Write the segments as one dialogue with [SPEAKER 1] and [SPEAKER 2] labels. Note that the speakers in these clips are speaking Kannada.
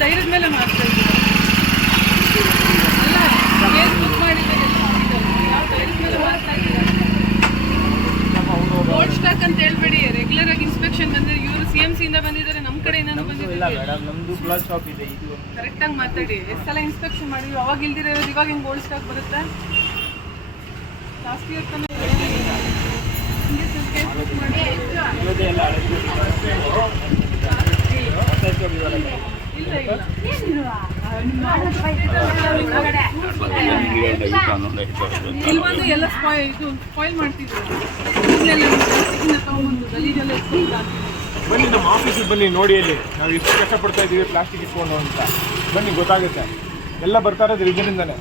[SPEAKER 1] ಧೈರ್ಯದ ಮೇಲೆ ಮಾಡ್ತಾ ರೋಡ್ ಸ್ಟಾಕ್ ಅಂತ ಹೇಳ್ಬೇಡಿ. ರೆಗ್ಯುಲರ್ ಆಗಿ ಇನ್ಸ್ಪೆಕ್ಷನ್ ಬಂದಿದೆ. ಇವರು ಸಿ ಎಂ ಸಿಯಿಂದ ಬಂದಿದ್ದಾರೆ. ನಮ್ಮ ಕಡೆ ಏನಾದ್ರು
[SPEAKER 2] ಇಲ್ಲ
[SPEAKER 1] ಬಂದಿದ್ದಾರೆ. ಕರೆಕ್ಟಾಗಿ ಮಾತಾಡಿ. ಎಷ್ಟು ಸಲ ಇನ್ಸ್ಪೆಕ್ಷನ್ ಮಾಡಿದ್ವಿ? ಅವಾಗ ಇಲ್ದಿರ ಇರೋದು ಇವಾಗ ಹಿಂಗೆ ಓಲ್ಡ್ ಸ್ಟಾಕ್ ಬರುತ್ತೆ? ಲಾಸ್ಟ್ ಇಯರ್ ತಾನೇ ಹಿಂಗೆ ಮಾಡಿ. ಸ್ಪಾಯ್ ಇದು ಮಾಡ್ತಿದ್ರು
[SPEAKER 3] ಬನ್ನಿ, ನಮ್ಮ ಆಫೀಸಿಗೆ ಬನ್ನಿ, ನೋಡಿ ಅಲ್ಲಿ ನಾವು ಎಷ್ಟು ಕಷ್ಟಪಡ್ತಾ ಇದ್ದೀವಿ ಪ್ಲಾಸ್ಟಿಕ್ ಇಟ್ಕೊಂಡು ಅಂತ. ಬನ್ನಿ, ಗೊತ್ತಾಗುತ್ತೆ. ಎಲ್ಲ ಬರ್ತಾ ಇರೋದು ರೀಸನಿಂದಾನೆ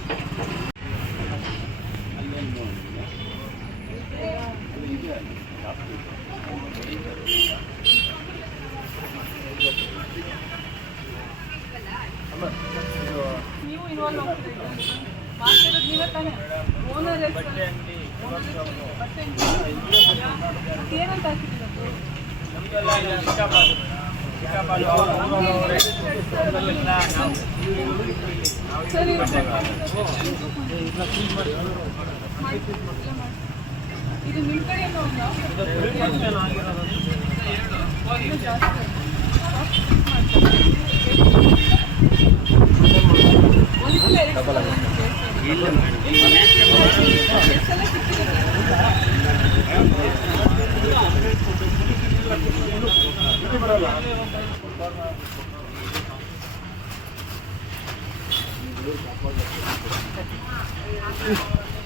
[SPEAKER 1] ನೀವು ಇನ್ವಾಲ್ವ್ ಆಗ್ತಾ ಇದ್ದೀರಿ ಮಾಡ್ತಿರೋದು ನೀವೇ ತಾನೇ ಓನರ್ ಹೆಸರು ಬಟ್ಟೆ ಅಂಗಡಿ. ಏನಂತ ಹಾಕಿದ್ದೀರದು ಸರಿ ಇದು ನಿಮ್ಮ ಕಡೆಯಿಂದ ಒಂದು ಒಂದ್ಸಲ ಎಷ್ಟೆಲ್ಲ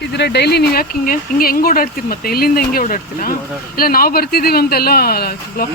[SPEAKER 2] ಇದ್ರೆ
[SPEAKER 1] ಡೈಲಿ ನೀವು ಯಾಕೆ ಹಿಂಗೆ? ಹಿಂಗೆ ಹೆಂಗ್ ಓಡಾಡ್ತೀರಿ ಮತ್ತೆ? ಇಲ್ಲಿಂದ ಹೆಂಗೆ ಓಡಾಡ್ತೀರಾ? ಇಲ್ಲ ನಾವು ಬರ್ತಿದೀವಿ ಅಂತೆಲ್ಲ ಬ್ಲಾಕ್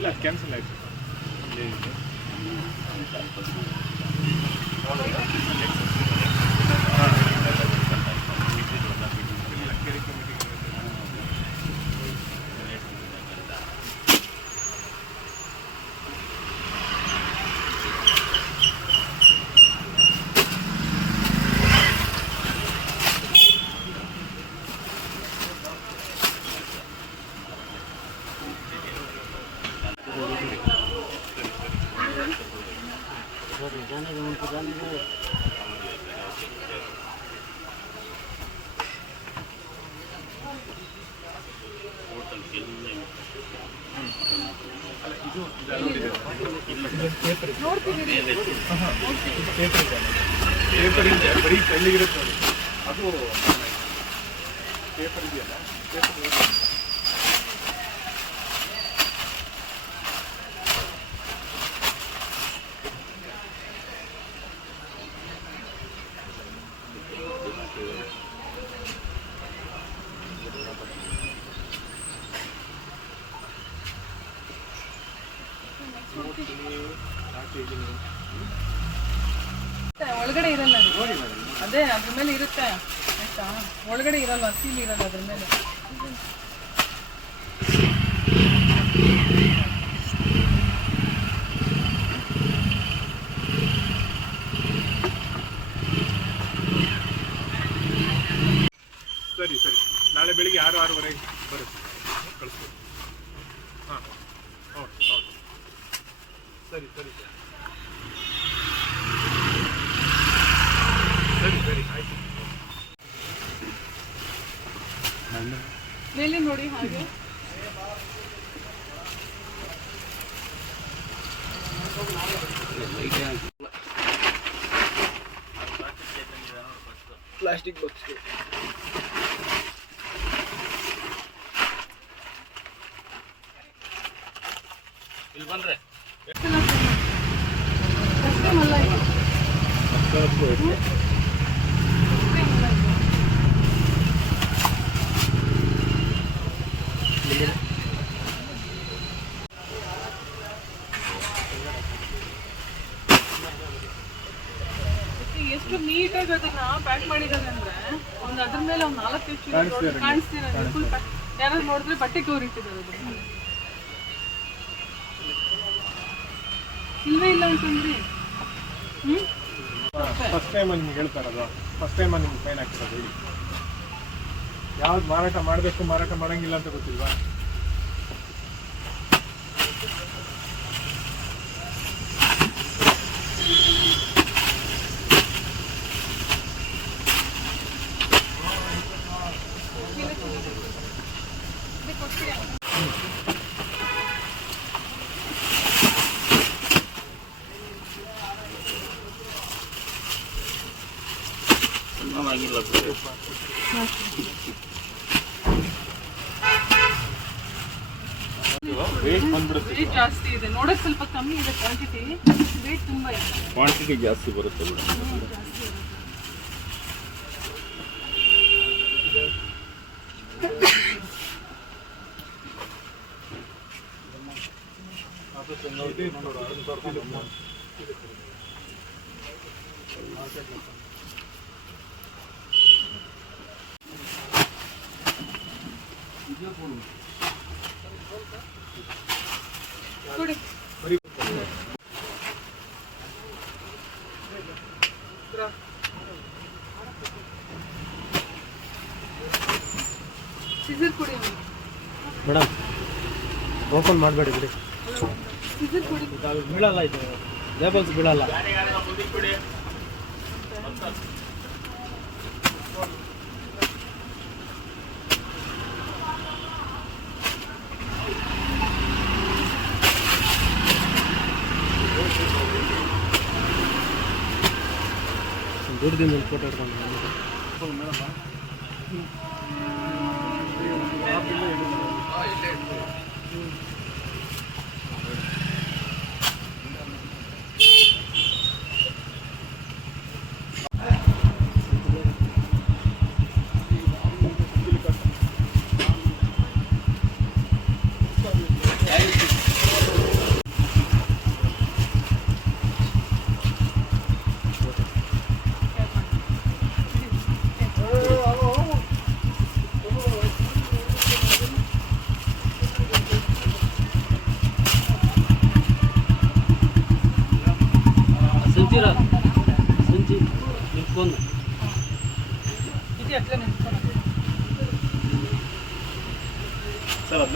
[SPEAKER 4] ಎಲ್ಲ ಆಗಿದೆ
[SPEAKER 3] ಇಲ್ಲ ಕ್ಯಾನ್ಸಲ್ ಆಯಿತು ಪೇಪರ್ ಇದೆ. ಬರೀ ಕಲ್ಲಿಗಿರುತ್ತೆ ನೋಡಿ ಅದು ಪೇಪರ್ ಇದೆಯಲ್ಲ ಪೇಪರ್
[SPEAKER 1] ಮತ್ತೆ ಒಳಗಡೆ ಇರಲ್ಲ ಅದು. ಅದೇ ಅದ್ರ ಮೇಲೆ ಇರುತ್ತೆ ಆಯ್ತಾ ಒಳಗಡೆ ಇರಲ್ಲ ಸೀಲ್ ಇರಲ್ಲ ಅದ್ರ ಮೇಲೆ
[SPEAKER 4] ಸರಿ ಸರಿ ನಾಳೆ ಬೆಳಿಗ್ಗೆ ಆರು ಆರೂವರೆಗೆ ಬರುತ್ತೆ ಕಳಿಸ್ಬೋದು ಹಾಂ ಹೌದು ಹೌದು ಸರಿ ಸರಿ ಸರಿ ಸರಿ ಆಯ್ತು
[SPEAKER 1] ಮೇಲೆ ನೋಡಿ ಹಾಗೆ
[SPEAKER 3] ಪ್ಲಾಸ್ಟಿಕ್ ಬಾಕ್ಸ್
[SPEAKER 5] ಇಲ್ಲಿ ಬಂದ್ರೆ
[SPEAKER 1] ಅಷ್ಟೇ ಮಲ್ಲ ಇದು. ಅಷ್ಟೇ ಮಲ್ಲ ಇದು. ಮತ್ತೆ ಎಷ್ಟು ನೀಟಾಗಿ ಅದನ್ನ ಪ್ಯಾಕ್ ಮಾಡಿದ್ದಾರೆ ಅಂದ್ರೆ ಒಂದು ಅದ್ರ ಮೇಲೆ ಒಂದು ನಾಲ್ಕು
[SPEAKER 4] ಕಾಣಿಸ್ತಿದೆ
[SPEAKER 1] ಯಾರು ನೋಡಿದ್ರೆ ಬಟ್ಟೆ ಕವರಿಟ್ಟಿದ್ದಾರೆ ಇಲ್ವೇ ಇಲ್ಲ ಅಂತಂದ್ರಿ ಹ್ಮ್?
[SPEAKER 4] ಫಸ್ಟ್ ಟೈಮ್ ನಿಮ್ಗೆ ಹೇಳ್ತಾರದು ಫಸ್ಟ್ ಟೈಮ್ ನಿಮ್ಗೆ ಫೈನ್ ಹಾಕಿರೋದು ಹೇಳಿ. ಯಾವ್ದು ಮಾರಾಟ ಮಾಡಬೇಕು ಮಾರಾಟ ಮಾಡಂಗಿಲ್ಲ ಅಂತ ಗೊತ್ತಿಲ್ವಾ
[SPEAKER 5] ಆಗಿಲ್ಲ
[SPEAKER 4] ವೇಸ್ಟ್ ಬಂದ್ಬಿಡುತ್ತೆ
[SPEAKER 1] ರೇಟ್ ಜಾಸ್ತಿ ಇದೆ. ನೋಡಕ್ ಸ್ವಲ್ಪ ಕಮ್ಮಿ ಇದೆ ಕ್ವಾಂಟಿಟಿ ರೇಟ್ ತುಂಬಾ ಇದೆ.
[SPEAKER 5] ಕ್ವಾಂಟಿಟಿ ಜಾಸ್ತಿ ಬರುತ್ತೆ ಬಿಡ.
[SPEAKER 1] ಸಿಸರ್ ಕೊಡಿ ಅವ್ನಿಗೆ.
[SPEAKER 3] ಮೇಡಮ್ ಓಪನ್ ಮಾಡಬೇಡಿ ಬಿಡಿ.
[SPEAKER 1] ಸಿಸರ್ ಕೊಡಿ.
[SPEAKER 3] ಅದು ಬೀಳಲ್ಲ ಇದು. ಲೇಬಲ್ಸ್ ಬೀಳಲ್ಲ. ದುಡ್ಡಿಂದ ಫೋಟೋ ಇಟ್ಕೊಂಡು ಸಂಚಿರ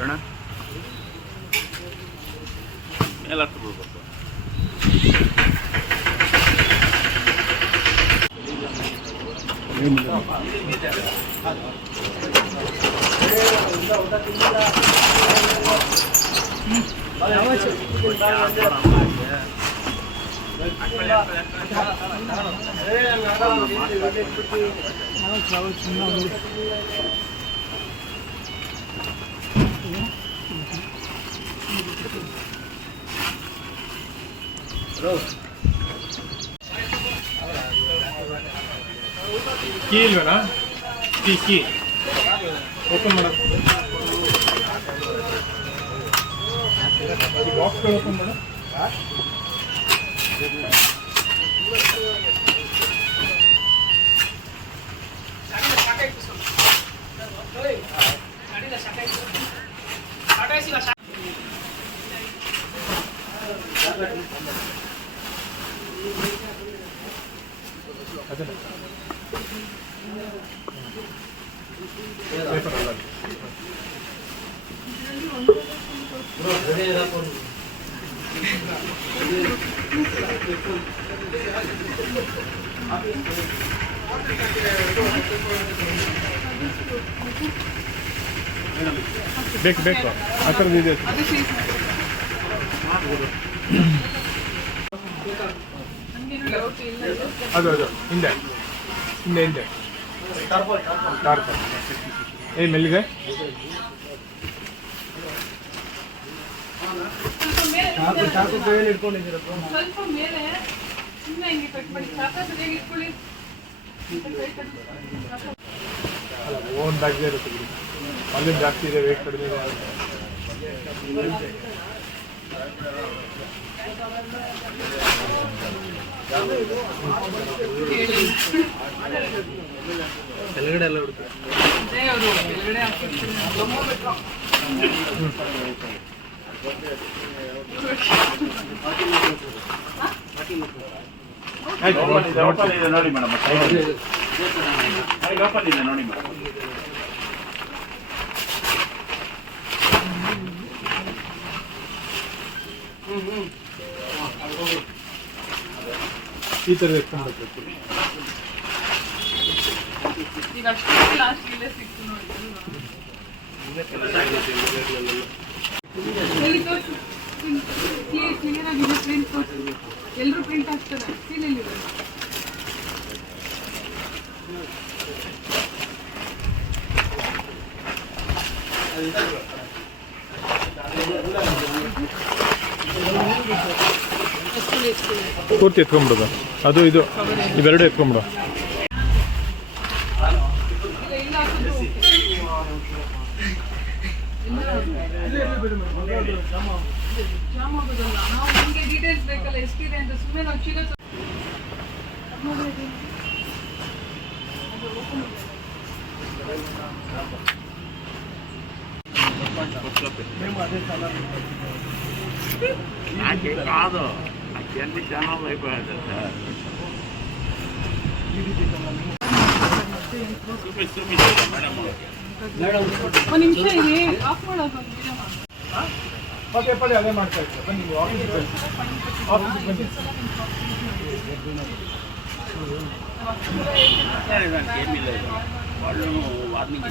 [SPEAKER 1] না
[SPEAKER 5] এলার তো বলব చిన్న
[SPEAKER 4] ಕೀ ಇಲ್ವೇನಾ ಕೀ ಕೀ. ಓಪನ್ ಮಾಡೋದು ಬಾಕ್ಸ್ಗಳು ಓಪನ್ ಮಾಡು ಅದನ್ನ ಪೇಪರ್ ಅಲ್ಲ ಅದು. ಬೇಕು ಬೇಕು ಆ ಥರದ್ದು ಇದೆ
[SPEAKER 1] ಅದು.
[SPEAKER 4] ಅದು ಹಿಂದೆ ಹಿಂದೆ ಹಿಂದೆ ಏ, ಮೆಲ್ಲಿಗೆ
[SPEAKER 1] ಸ್ವಲ್ಪ ಮೇಲೆ ಕಟ್ಟಿ. ಸಾಕಾ?
[SPEAKER 4] ಒಂದಾಗಲೇ ಇರುತ್ತೆ ಬಿಡಿ ಜಾಸ್ತಿ ಇದೆ ವೇಟ್ ಕಡಿಮೆ ಇದೆ.
[SPEAKER 6] ಕೆಳಗಡೆ ಎಲ್ಲ.
[SPEAKER 3] ಇದೆ ನೋಡಿ ಮೇಡಮ್ ಇದೆ ನೋಡಿ ಮೇಡಮ್
[SPEAKER 4] ಈ ಥರ ಎತ್ಕೊಂಡ್ಬರ್ಬೇಕು
[SPEAKER 1] ಈಗ ಅಷ್ಟು ಲಾಸ್ಟ್ ಇಲ್ಲೇ ಸಿಕ್ತು ನೋಡಿ ಎಲ್ಲಿ ತೋರ್ಸು ಕ್ಲಿಯರ್ ಕ್ಲಿಯರ್ ಥರ ವ್ಯಕ್ತ ತೋರ್ಸು? ಎಲ್ಲರೂ ಪ್ರಿಂಟ್ ಎಲ್ಲಿದೆ
[SPEAKER 4] ಪೂರ್ತಿ ಎತ್ಕೊಂಡ್ಬಿಡೋದು? ಅದು ಇದು. ಇವೆರಡು ಎತ್ಕೊಂಬಿಡು.
[SPEAKER 1] ಈಗ ಇಲ್ಲ ಹಾಕಿದ್ರು ಜಾಮ್ ಆಗೋದಲ್ಲ ನಾವು ನಮಗೆ ಡೀಟೇಲ್ಸ್ ಬೇಕಲ್ಲ ಎಷ್ಟಿದೆ ಅಂತ ಸುಮ್ಮನೆ ನಾವು ಚೀಲ ತ- ಅದ್ ನೋಡಿ ಅದು. ಅದು open ಇದೆ.
[SPEAKER 3] నాకే కాదు అత్యంత జనాలు అయిపోయారు సార్ చూపి చూపి మేడం
[SPEAKER 1] ಒಂದ್ ನಿಮಿಷ ಇರಿ ಆಫ್ ಮಾಡೋದು ಒಂದು ವಿಡಿಯೋ ಮಾಡಿ
[SPEAKER 4] ಪದೇ ಪದೇ ಅದೇ ಮಾಡ್ತಾ ಇರ್ತಾರೆ ಬನ್ನಿ ನೀವು ಆಫೀಸಿಗೆ ಬನ್ನಿ ಆಫೀಸಿಗೆ ಬನ್ನಿ
[SPEAKER 3] ఏమీ లేదు వాళ్ళు వార్నింగ్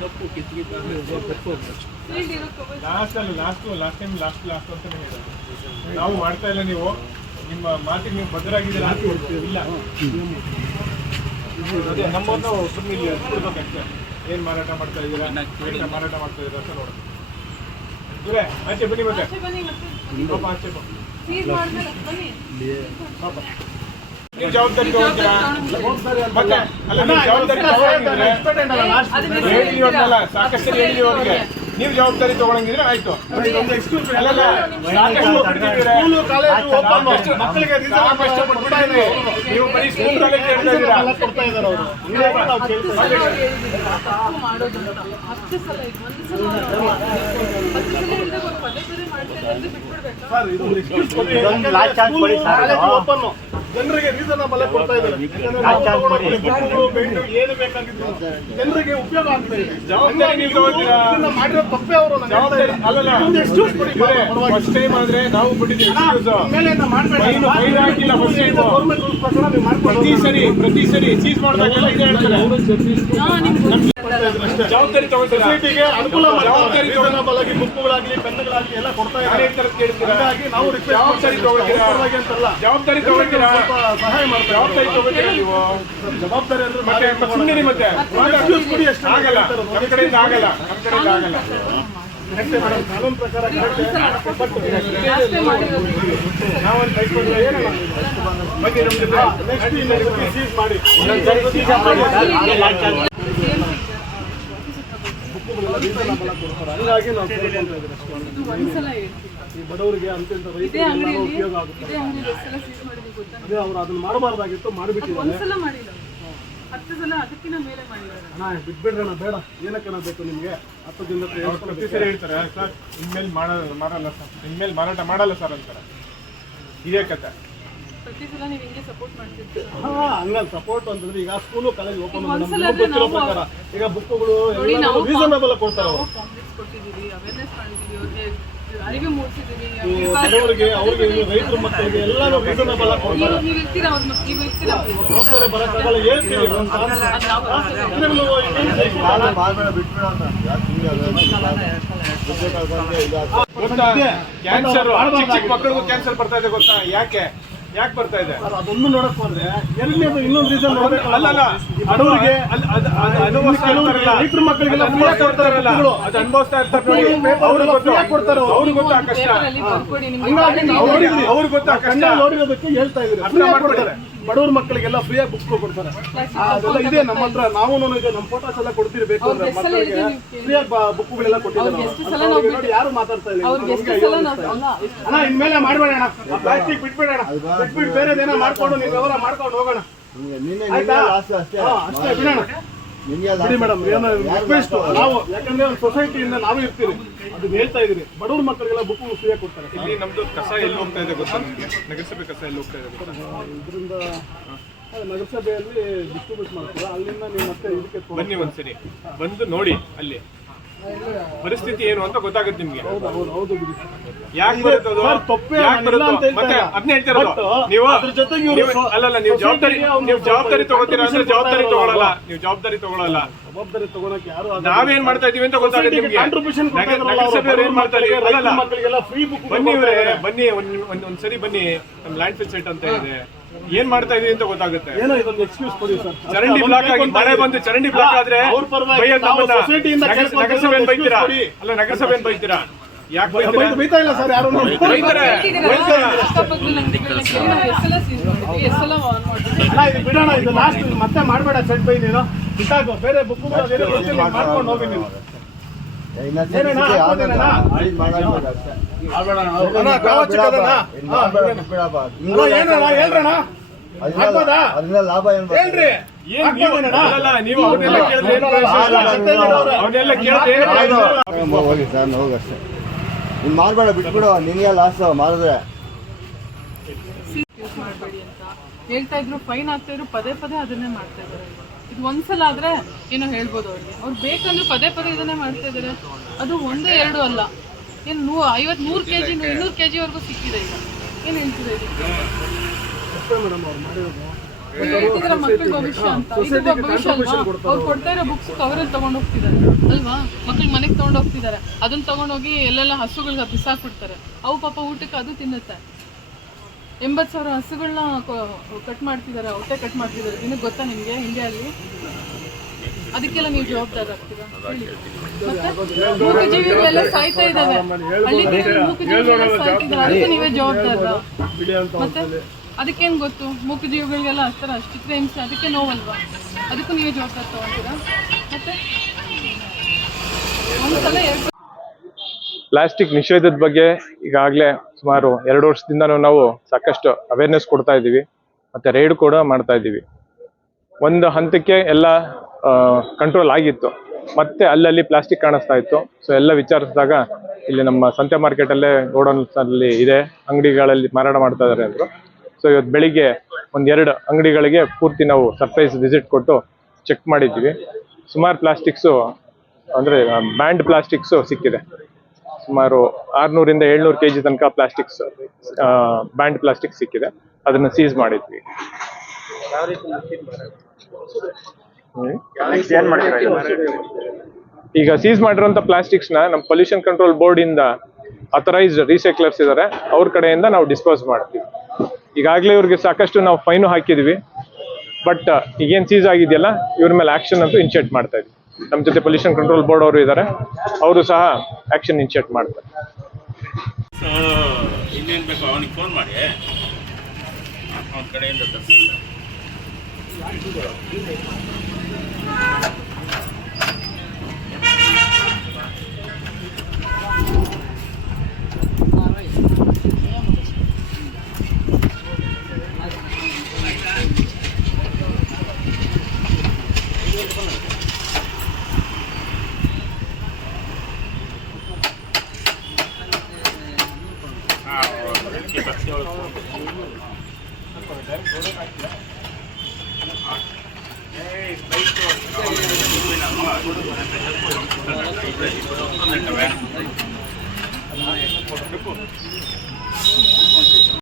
[SPEAKER 1] ಕಪ್ಪು ಕಿತ್ತಿ
[SPEAKER 4] ಲಾಸ್ಟ್ ಅಲ್ಲ last last time last last ಅಂತ ಹೇಳಿದ್ರು ನಾವು ಮಾಡ್ತಾ ಇಲ್ಲ ನೀವು. ನಿಮ್ಮ ಮಾತಿಗೆ ನೀವು ಭದ್ರಾಗಿದ್ದೀರಾ ಅಂತ ಇಲ್ಲ. ಅದೇ ನಮ್ಮನ್ನು ಸುಮ್ಮನೆ ಇಲ್ಲಿ ಕೊಡ್ಬೇಕಷ್ಟೇ ಏನು ಮಾರಾಟ ಮಾಡ್ತಾ ಇದ್ದೀರಾ? ಏನು ಮಾರಾಟ ಮಾಡ್ತಾ ಇದ್ದೀರಾ ಅಂತ ನೋಡೋಣ. ಇವೇ ಆಚೆ ಬನ್ನಿ ಮತ್ತೆ. ಪಾಪ ಆಚೆ
[SPEAKER 1] ಬನ್ನಿ.
[SPEAKER 4] ಪಾಪ. ನೀವು ಜವಾಬ್ದಾರಿ ಮತ್ತೆ ಅಲ್ಲ ನೀವು ಜವಾಬ್ದಾರಿ ಹೇಳಿ ಅಲ್ಲ ಸಾಕಷ್ಟು ಹೇಳಿ ಅವ್ರಿಗೆ ನೀವು ಜವಾಬ್ದಾರಿ ತಗೊಳಂಗಿದ್ರೆ ಆಯ್ತು ಮಕ್ಕಳಿಗೆ ನೀವು ಬರೀ ಸ್ಕೂಲ್ ಕಾಲೇಜ್ ಹೇಳ್ತಾ ಇದ್ದೀರಾ
[SPEAKER 1] ಇದು
[SPEAKER 7] ಲಾಸ್ಟ್ ಚಾನ್ಸ್ ಕೊಡಿ ಸರ್ ಇದು. ಜನರಿಗೆ ರೀಸನಬಲ್ ಕೊಡ್ತಾ ಇದ್ದಾರೆ. ಏನು ಬೇಕಾಗಿದ್ರು ಜನರಿಗೆ ಉಪಯೋಗ ಆಗ್ತಾ ಇದೆ. ಮಾಡಿರೋ ತಪ್ಪೇ ಅವರು
[SPEAKER 4] ಅಲ್ಲಲ್ಲ.
[SPEAKER 7] ಎಕ್ಸ್ಕ್ಯೂಸ್ ಕೊಡಿ
[SPEAKER 4] ಫಸ್ಟ್ ಟೈಮ್ ಆದ್ರೆ ನಾವು
[SPEAKER 7] ಮಾಡ್ಕೊಂಡು
[SPEAKER 4] ಪ್ರತಿ ಸರಿ ಪ್ರತಿ ಸರಿ ಸೀಸ್ ಮಾಡಿದಾಗೆಲ್ಲ ಇದೇ ಹೇಳ್ತಾರೆ. ಜವಾಬ್ದಾರಿ ತಗೊಳ್ತೀರಾ?
[SPEAKER 7] ಸೊಸೈಟಿಗೆ ಅನುಕೂಲ
[SPEAKER 4] ಜವಾಬ್ದಾರಿ
[SPEAKER 7] ಬಲಾಗಿ ಬುಕ್ಗಳಾಗಲಿ ಪೆನ್ಗಳಾಗಲಿ ಎಲ್ಲ ಕೊಡ್ತಾ ಇದ್ದಾರೆ.
[SPEAKER 4] ತರ ಕೇಳ್ತೀರಾ
[SPEAKER 7] ಹಾಗಾಗಿ ನಾವು ರಿಕ್ವೆಸ್ಟ್
[SPEAKER 4] ಜವಾಬ್ದಾರಿ ಜವಾಬ್ದಾರಿ ತಗೊಳ್ತೀರಾ?
[SPEAKER 7] ಸಹಾಯ ಮಾಡ್ತಾರೆ
[SPEAKER 4] ಜವಾಬ್ದಾರಿ ನೀವು?
[SPEAKER 7] ಜವಾಬ್ದಾರಿ ಅಂದ್ರೆ
[SPEAKER 4] ಮತ್ತೆ ಸುಮ್ಮನೆ ಮತ್ತೆ
[SPEAKER 7] ಕೊಡಿ ಅಷ್ಟೇ.
[SPEAKER 4] ಆಗಲ್ಲ. ನಮ್ಮ ಕಡೆಯಿಂದ ಆಗಲ್ಲ. ನಮ್ಮ ಕಡೆಯಿಂದ
[SPEAKER 7] ಕಾನೂನು ಪ್ರಕಾರ ನಾವೊಂದು ಏನಲ್ಲ ಇನ್ನೊಂದು ಸೀಸ್ ಮಾಡಿ. ಹಂಗಾಗಿ ನಾವು ಕೇಳ್ಕೊಂತ ಇದ್ದೀವಿ ಅಷ್ಟೇ.
[SPEAKER 1] ಇದು ಒಂದ್ಸಲ ಹೇಳ್ತೀನಿ
[SPEAKER 7] ಈ ಬಡವರಿಗೆ ಅಂತ್ಯಂತ
[SPEAKER 1] ಇದೇ
[SPEAKER 7] ರೈತರಿಗೆ ಉಪಯೋಗ ಆಗುತ್ತೆ. ಅದೇ ಅವ್ರು ಅದನ್ನ ಮಾಡಬಾರ್ದಾಗಿತ್ತು ಮಾಡಿಬಿಟ್ಟಿದ್ದಾರೆ.
[SPEAKER 1] ಒಂದ್ಸಲ ಮಾಡಿಲ್ಲ ಹತ್ತು ಸಲ ಅದಕ್ಕಿಂತ ಮೇಲೆ ಮಾಡಿದ್ದಾರೆ.
[SPEAKER 7] ಅಣ್ಣ ಬಿಟ್ಬಿಡ್ರಣ ಬೇಡ. ಏನಕ್ಕನ ಬೇಕು ನಿಮಗೆ? ಹತ್ತು ದಿನದ
[SPEAKER 4] ಪ್ರತಿ ಸರಿ ಹೇಳ್ತಾರೆ ಸರ್ ಇನ್ಮೇಲೆ ಮಾಡಲ್ಲ ಮಾಡಲ್ಲ ಸರ್. ಇನ್ಮೇಲೆ ಮಾರಾಟ ಮಾಡಲ್ಲ ಸರ್ ಅಂತಾರೆ. ಇದೇ ಕತೆ.
[SPEAKER 1] ಪ್ರತಿ ಸಲ ನೀವು ಹಿಂಗೆ ಸಪೋರ್ಟ್ ಮಾಡ್ತಿರ್ತೀರ
[SPEAKER 7] ಹಾ ಹಂಗಲ್ಲ. ಸಪೋರ್ಟ್ ಅಂತಂದ್ರೆ ಈಗ ಸ್ಕೂಲು ಕಾಲೇಜ್ ಓಪನ್
[SPEAKER 1] ಒಂದ್ಸಲ ಆದ್ರೆ
[SPEAKER 7] ಗೊತ್ತಿರೋ
[SPEAKER 1] ನಾವು-
[SPEAKER 7] ಪ್ರಕಾರ. ಈಗ ಬುಕ್ಗಳು
[SPEAKER 1] ನೋಡಿ ನಾವು
[SPEAKER 7] ರೀಸನಬಲ್ ಕೊಡ್ತಾರೆ
[SPEAKER 1] ನಾವು
[SPEAKER 7] ಅವರು.
[SPEAKER 1] ಕಾಂಪ್ಲೆಕ್ಸ್ ಕೊಟ್ಟಿದ್ದೀವಿ ಅವೇರ್ನೆಸ್ ಮಾಡಿದ್ದೀವಿ ಅವ್ರಿಗೆ ಅರಿವು
[SPEAKER 7] ಅವ್ರಿಗೆ ಇವ್ರಿಗೆ ರೈತರ ಮಕ್ಕಳಿಗೆ ಎಲ್ಲರೂ ರೀಸನಬಲ್ ಆಗಿ ಕೊಡ್ತಾರೆ.
[SPEAKER 1] ನೀವು ಇರ್ತೀರಾ ಅವ್ರ ಇರ್ತೀರಾ
[SPEAKER 7] ಹೋಗ್ತಾರೆ ಬರಕ್ಕಾಗಲ್ಲ ಹೇಳ್ತೀವಿ.
[SPEAKER 4] ಕ್ಯಾನ್ಸರ್ ಚಿಕ್ಕ ಚಿಕ್ಕ ಮಕ್ಕಳಿಗೂ ಕ್ಯಾನ್ಸರ್ ಬರ್ತಾ ಇದೆ ಗೊತ್ತಾ? ಯಾಕೆ? ಯಾಕೆ ಬರ್ತಾ ಇದೆ
[SPEAKER 7] ಅದೊಂದು ನೋಡಕ್ ಹೋದ್ರೆ ಎರಡನೇದು ಇನ್ನೊಂದು ರೀಸನ್ ನೋಡ್ಬೇಕಲ್ಲ
[SPEAKER 4] ಅಲ್ಲ ಅಲ್ಲ
[SPEAKER 7] ಈ ಬಡವರಿಗೆ. ರೈತರ ಮಕ್ಕಳಿಗೆಲ್ಲ
[SPEAKER 4] ಅದು
[SPEAKER 7] free ಆಗಿ
[SPEAKER 4] ಅನುಭವಿಸ್ತಾ
[SPEAKER 7] ಕೊಡ್ತಾರೆ
[SPEAKER 4] ಇರ್ತಾರಲ್ಲ.
[SPEAKER 7] ಬುಕ್ಗಳು.
[SPEAKER 4] ಅದು ಅನುಭವಿಸ್ತಾ ಇರ್ತಾರೆ ನೋಡಿ ಅವ್ರಿಗೆ ಗೊತ್ತು
[SPEAKER 7] ಕೊಡ್ತಾರೆ ಅವ್ರು.
[SPEAKER 4] ಅವ್ರಿಗೆ ಗೊತ್ತಾ ಕಷ್ಟ
[SPEAKER 1] ಹೋಗಿ
[SPEAKER 7] ನೋಡಿದ್ವಿ.
[SPEAKER 4] ಅವ್ರಿಗೆ ಗೊತ್ತಾ ಕಷ್ಟ
[SPEAKER 7] ನೋಡಿರೋದಕ್ಕೆ ಹೇಳ್ತಾ ಇದ್ದೀರಿ
[SPEAKER 4] ಅರ್ಥ
[SPEAKER 7] ಫ್ರೀ ಆಗಿ
[SPEAKER 4] ಮಾಡ್ಕೊಳ್ಳಿ.
[SPEAKER 7] ಕೊಡ್ತಾರೆ ಬಡವ್ರ ಮಕ್ಕಳಿಗೆಲ್ಲ ಫ್ರೀ ಆಗಿ ಬುಕ್ಸ್ ಕೊಡ್ತಾರೆ ಅದೆಲ್ಲ ಇದೆ ನಮ್ಮ ಹತ್ರ. ನಾವು ಇದೆ ನಮ್ಮ ಫೋಟೋಸ್ ಎಲ್ಲ ಕೊಡ್ತಿರ್ಬೇಕು ಅಂದ್ರೆ ಮಕ್ಕಳಿಗೆ.
[SPEAKER 1] ಹೇಳಿದ್ದೀವಿ
[SPEAKER 7] ಫ್ರೀ ಆಗಿ ಬುಕ್ಗಳೆಲ್ಲ ಕೊಟ್ಟಿದ್ದಾರೆ ನೋಡಿ ಯಾರು ಮಾತಾಡ್ತಾ ಇಲ್ಲ ಅಣ್ಣ ಇನ್ಮೇಲೆ ಮಾಡಬೇಡ ಪ್ಲಾಸ್ಟಿಕ್ ಬಿಟ್ಬಿಡೋಣ. ಬಿಟ್ಬಿಟ್ಟು ಬೇರೆದೇನೋ ಮಾಡ್ಕೊಂಡು ನೀವು ವ್ಯವಹಾರ ಮಾಡ್ಕೊಂಡು ಹೋಗೋಣ. ಅಷ್ಟೇ ಬಿಡೋಣ. ಬಿಡಿ ಮೇಡಮ್ ಏನೋ ರಿಕ್ವೆಸ್ಟ್ ನಾವು ಯಾಕಂದ್ರೆ ಒಂದು ಸೊಸೈಟಿಯಿಂದ ನಾವು ಇರ್ತೀವಿ ಅದು ಹೇಳ್ತಾ ಇದೀರಿ ಬಡವ್ರ ಮಕ್ಕಳಿಗೆಲ್ಲ ಬುಕ್ ಫ್ರೀಯಾಗಿ ಕೊಡ್ತಾರೆ.
[SPEAKER 4] ಇಲ್ಲಿ ನಮ್ದು ಕಸ ಎಲ್ಲಿ ಹೋಗ್ತಾ ಇದೆ ಗೊತ್ತಾ? ನಿಮ್ಗೆ ನಗರಸಭೆ ಕಸ ಎಲ್ಲಿ ಹೋಗ್ತಾ ಇದೆ ಗೊತ್ತಾ?
[SPEAKER 7] ಇದರಿಂದ ನಗರಸಭೆಯಲ್ಲಿ ಡಿಸ್ಟ್ರಿಬ್ಯೂಟ್ ಮಾಡ್ತೀರಾ? ಅಲ್ಲಿಂದ ನೀವು ಮತ್ತೆ ಇದಕ್ಕೆ
[SPEAKER 4] ಬನ್ನಿ ಒಂದ್ಸರಿ. ಬಂದು ನೋಡಿ ಅಲ್ಲಿ. ಪರಿಸ್ಥಿತಿ ಏನು ಅಂತ ಗೊತ್ತಾಗುತ್ತೆ ನಿಮ್ಗೆ. ಯಾಕೆ ಬರುತ್ತೆ ಮತ್ತೆ ಅದನ್ನ ಹೇಳ್ತಿರೋದು ನೀವು ಅಲ್ಲಲ್ಲ ನೀವು ಜವಾಬ್ದಾರಿ ನೀವು ಜವಾಬ್ದಾರಿ ತಗೋತೀರಾ ಅಂದ್ರೆ ಜವಾಬ್ದಾರಿ
[SPEAKER 7] ಕೊಡ್ತಾ
[SPEAKER 4] ತಗೊಳಲ್ಲ. ನೀವು ಜವಾಬ್ದಾರಿ ತಗೊಳಲ್ಲ.
[SPEAKER 7] ಜವಾಬ್ದಾರಿ ತಗೊಳಕ್ಕೆ ಯಾರು
[SPEAKER 4] ನಾವೇನ್ ಮಾಡ್ತಾ ಇದೀವಿ ಅಂತ ಗೊತ್ತಾಗುತ್ತೆ
[SPEAKER 7] Society ಗೆ
[SPEAKER 4] ನಿಮ್ಗೆ.
[SPEAKER 7] contribution ಕೊಡ್ತಾ
[SPEAKER 4] ನಗರ-
[SPEAKER 7] ಇರಲ್ಲ ಅವ್ರು.
[SPEAKER 4] ನಗರಸಭೆಯವ್ರು ಏನ್ ಮಾಡ್ತಾ ಇದ್ದಾರೆ? ಅಲ್ಲಲ್ಲ
[SPEAKER 7] ಮಕ್ಕಳಿಗೆಲ್ಲ ಫ್ರೀ ಬುಕ್
[SPEAKER 4] ಬನ್ನಿ ಇವ್ರೆ ಬನ್ನಿ ಒಂದ್ ಸರಿ ಒಂದ್ಸರಿ ಬನ್ನಿ. ನಮ್ ಲ್ಯಾಂಡ್ ಫಿಲ್ ಸೈಟ್ ಅಂತ ಇದೆ. ಏನ್ ಮಾಡ್ತಾ ಇದೀವಿ ಅಂತ ಗೊತ್ತಾಗುತ್ತೆ.
[SPEAKER 7] ಏನೋ ಇದೊಂದು ಎಕ್ಸ್ಕ್ಯೂಸ್ ಕೊಡಿ ಸರ್.
[SPEAKER 4] ಚರಂಡಿ ಬ್ಲಾಕ್ ಆಗಿ ಮಳೆ ಬಂದು ಚರಂಡಿ ಬ್ಲಾಕ್ ಆದ್ರೆ
[SPEAKER 7] ನಗರಸಭೆ ಪರವಾಗಿ
[SPEAKER 4] ಬೈಯೋದ್
[SPEAKER 7] ನಾವು
[SPEAKER 4] ನಮ್ಮನ್ನ.
[SPEAKER 7] society-ಯಿಂದ
[SPEAKER 4] ನಗರ-
[SPEAKER 7] ಕೇಳ್ಕೊಂತ
[SPEAKER 4] ನಗರಸಭೆನ್
[SPEAKER 7] ಇರೋದು
[SPEAKER 4] ಬೈತೀರಾ? ಅಲ್ಲ ನಗರಸಭೆ ಬೈತೀರಾ? ಯಾಕೆ
[SPEAKER 7] ಬೈತಾ ಇಲ್ಲ ಸರ್ ಯಾರು ಬಿಡೋಣ ಇದು ಲಾಸ್ಟ್ ಮತ್ತೆ ಮಾಡಬೇಡ ಸೆಟ್ ಬೈ ನೀನು ಬಿಟ್ಟಾಕು ಬೇರೆ ಬುಕ್ ಮಾಡ್ಕೊಂಡು ಹೋಗಿ ನೀವು ಏನೇನ
[SPEAKER 8] ಅದರಿಂದ ಲಾಭ ಏನ್
[SPEAKER 7] ಹೇಳ್ರಿ.
[SPEAKER 8] ಹೋಗಿ ಸರ್ ಹೋಗಷ್ಟೇ ನೀನ್ ಮಾರ್ಬೇಡ ಬಿಟ್ಬಿಡು ನಿನಗೆ ಲಾಸ್ ಮಾರಿದ್ರೆ.
[SPEAKER 1] ಯೂಸ್ ಮಾಡಬೇಡಿ ಅಂತ. ಹೇಳ್ತಾ ಇದ್ರು ಫೈನ್ ಆಗ್ತಾ ಇದ್ರು ಪದೇ ಪದೇ ಅದನ್ನೇ ಮಾಡ್ತಾ ಇದ್ದಾರೆ. ಇದು ಒಂದ್ಸಲ ಆದ್ರೆ ಏನೋ ಹೇಳ್ಬೋದು ಅವ್ರಿಗೆ. ಅವ್ರು ಬೇಕಂದ್ರೆ ಪದೇ ಪದೇ ಇದನ್ನೇ ಮಾಡ್ತಾ ಇದ್ದಾರೆ. ಅದು ಒಂದೇ ಎರಡು ಅಲ್ಲ. ಏನು ನೂ ಐವತ್ಮೂರು ನೂರು ಕೆ ಜಿ ಇನ್ನೂರು ಕೆ ಜಿವರೆಗೂ ಸಿಕ್ಕಿದೆ ಈಗ. ಏನು ಹೇಳ್ತಿದೆ ಇದಕ್ಕೆ
[SPEAKER 7] ಅಷ್ಟೇ ಮೇಡಮ್ ಅವ್ರು ಮಾಡಿರೋದು.
[SPEAKER 1] ಮಕ್ಕಳ ಭವಿಷ್ಯ ಅಂತ. ಇದು ಭವಿಷ್ಯ ಅಲ್ವಾ? ಅವ್ರು ಕೊಡ್ತಾ ಇರೋ ಬುಕ್ಸ್ ಕವರಲ್ಲಿ ತಗೊಂಡು ಹೋಗ್ತಿದ್ದಾರೆ. ಅಲ್ವಾ? ಮಕ್ಳಿಗೆ ಮನೆಗೆ ತಗೊಂಡು ಹೋಗ್ತಿದ್ದಾರೆ. ಅದನ್ನ ತಗೊಂಡೋಗಿ ಎಲ್ಲೆಲ್ಲ ಹಸುಗಳಿಗೆ ಬಿಸಾಕ್ಬಿಡ್ತಾರೆ. ಅವು ಪಾಪ ಊಟಕ್ಕೆ ಅದು ತಿನ್ನುತ್ತೆ. ಎಂಬತ್ತು ಸಾವಿರ ಹಸುಗಳನ್ನ ಕಟ್ ಮಾಡ್ತಿದ್ದಾರೆ ಹೊಟ್ಟೆ ಕಟ್ ಮಾಡ್ತಿದ್ದಾರೆ. ನಿನಗೆ ಗೊತ್ತಾ ನಿಮಗೆ ಇಂಡಿಯಲ್ಲಿ? ಅದಕ್ಕೆಲ್ಲ ನೀವು ಜವಾಬ್ದಾರ ಆಗ್ತೀರಾ? ಸಾಯ್ತಾ ಇದ್ದಾವೆ. ಹಳ್ಳಿ ಮೂಕಜೀವಿಗಳೆಲ್ಲ ಸಾಯ್ತಿದ್ದಾರೆ. ಅದಕ್ಕೆ ನೀವೇ ಜವಾಬ್ದಾರ. ಮತ್ತೆ? ಅದಕ್ಕೇನು ಗೊತ್ತು? ಮೂಕಜೀವಿಗಳಿಗೆಲ್ಲ ಅಷ್ಟರ ಅಷ್ಟಿದ್ರೆ ಹಿಂಸೆ ಅದಕ್ಕೆ ನೋವಲ್ವಾ? ಅದಕ್ಕೂ ನೀವೇ ಜವಾಬ್ದಾರಿ ಮತ್ತೆ? ಒಂದ್ಸಲ
[SPEAKER 4] ಪ್ಲಾಸ್ಟಿಕ್ ನಿಷೇಧದ ಬಗ್ಗೆ ಈಗಾಗಲೇ ಸುಮಾರು ಎರಡು ವರ್ಷದಿಂದನೂ ನಾವು ಸಾಕಷ್ಟು ಅವೇರ್ನೆಸ್ ಕೊಡ್ತಾ ಇದ್ದೀವಿ. ಮತ್ತೆ ರೈಡ್ ಕೂಡ ಮಾಡ್ತಾ ಇದ್ದೀವಿ. ಒಂದು ಹಂತಕ್ಕೆ ಎಲ್ಲ ಕಂಟ್ರೋಲ್ ಆಗಿತ್ತು. ಮತ್ತೆ ಅಲ್ಲಲ್ಲಿ ಪ್ಲಾಸ್ಟಿಕ್ ಕಾಣಿಸ್ತಾ ಇತ್ತು. ಸೊ ಎಲ್ಲ ವಿಚಾರಿಸಿದಾಗ ಇಲ್ಲಿ ನಮ್ಮ ಸಂತೆ ಮಾರ್ಕೆಟಲ್ಲೇ ಗೋಡೌನ್ಸಲ್ಲಿ ಇದೆ. ಅಂಗಡಿಗಳಲ್ಲಿ ಮಾರಾಟ ಮಾಡ್ತಾ ಇದ್ದಾರೆ ಅಂದ್ರು. ಸೊ ಇವತ್ತು ಬೆಳಿಗ್ಗೆ ಒಂದೆರಡು ಅಂಗಡಿಗಳಿಗೆ ಪೂರ್ತಿ ನಾವು ಸರ್ಪ್ರೈಸ್ ವಿಸಿಟ್ ಕೊಟ್ಟು ಚೆಕ್ ಮಾಡಿದ್ವಿ. ಸುಮಾರು ಪ್ಲಾಸ್ಟಿಕ್ಸು ಅಂದರೆ ಬ್ಯಾಂಡ್ ಪ್ಲಾಸ್ಟಿಕ್ಸು ಸಿಕ್ಕಿದೆ. ಸುಮಾರು ಆರ್ನೂರಿಂದ ಏಳ್ನೂರು ಕೆ ಜಿ ತನಕ ಪ್ಲಾಸ್ಟಿಕ್ಸ್ ಬ್ಯಾಂಡ್ ಪ್ಲಾಸ್ಟಿಕ್ ಸಿಕ್ಕಿದೆ. ಅದನ್ನು ಸೀಸ್ ಮಾಡಿದ್ವಿ. ಈಗ ಸೀಸ್ ಪ್ಲಾಸ್ಟಿಕ್ಸ್ನ ನಮ್ಮ ಪೊಲ್ಯೂಷನ್ ಕಂಟ್ರೋಲ್ ಬೋರ್ಡಿಂದ ಅಥರೈಸ್ಡ್ ರೀಸೈಕ್ಲರ್ಸ್ ಇದಾರೆ. ಅವ್ರ ಕಡೆಯಿಂದ ನಾವು ಡಿಸ್ಪೋಸ್ ಮಾಡ್ತೀವಿ. ಈಗಾಗಲೇ ಇವ್ರಿಗೆ ಸಾಕಷ್ಟು ನಾವು ಫೈನು ಹಾಕಿದ್ವಿ. ಬಟ್ ಈಗೇನು ಸೀಸ್ ಆಗಿದೆಯಲ್ಲ, ಇವ್ರ ಮೇಲೆ ಆಕ್ಷನ್ ಅಂತೂ ಇನ್ಶಿಯೇಟ್ ಮಾಡ್ತಾ ಇದ್ವಿ. ನಮ್ಮ ಜೊತೆ ಪೊಲ್ಯೂಷನ್ ಕಂಟ್ರೋಲ್ ಬೋರ್ಡ್ ಅವರು ಇದ್ದಾರೆ ಅವರು ಸಹ ಆಕ್ಷನ್ ಇನ್ಶಿಯೇಟ್ ಮಾಡ್ತಾರೆ.
[SPEAKER 3] ಕಡೆಯಿಂದ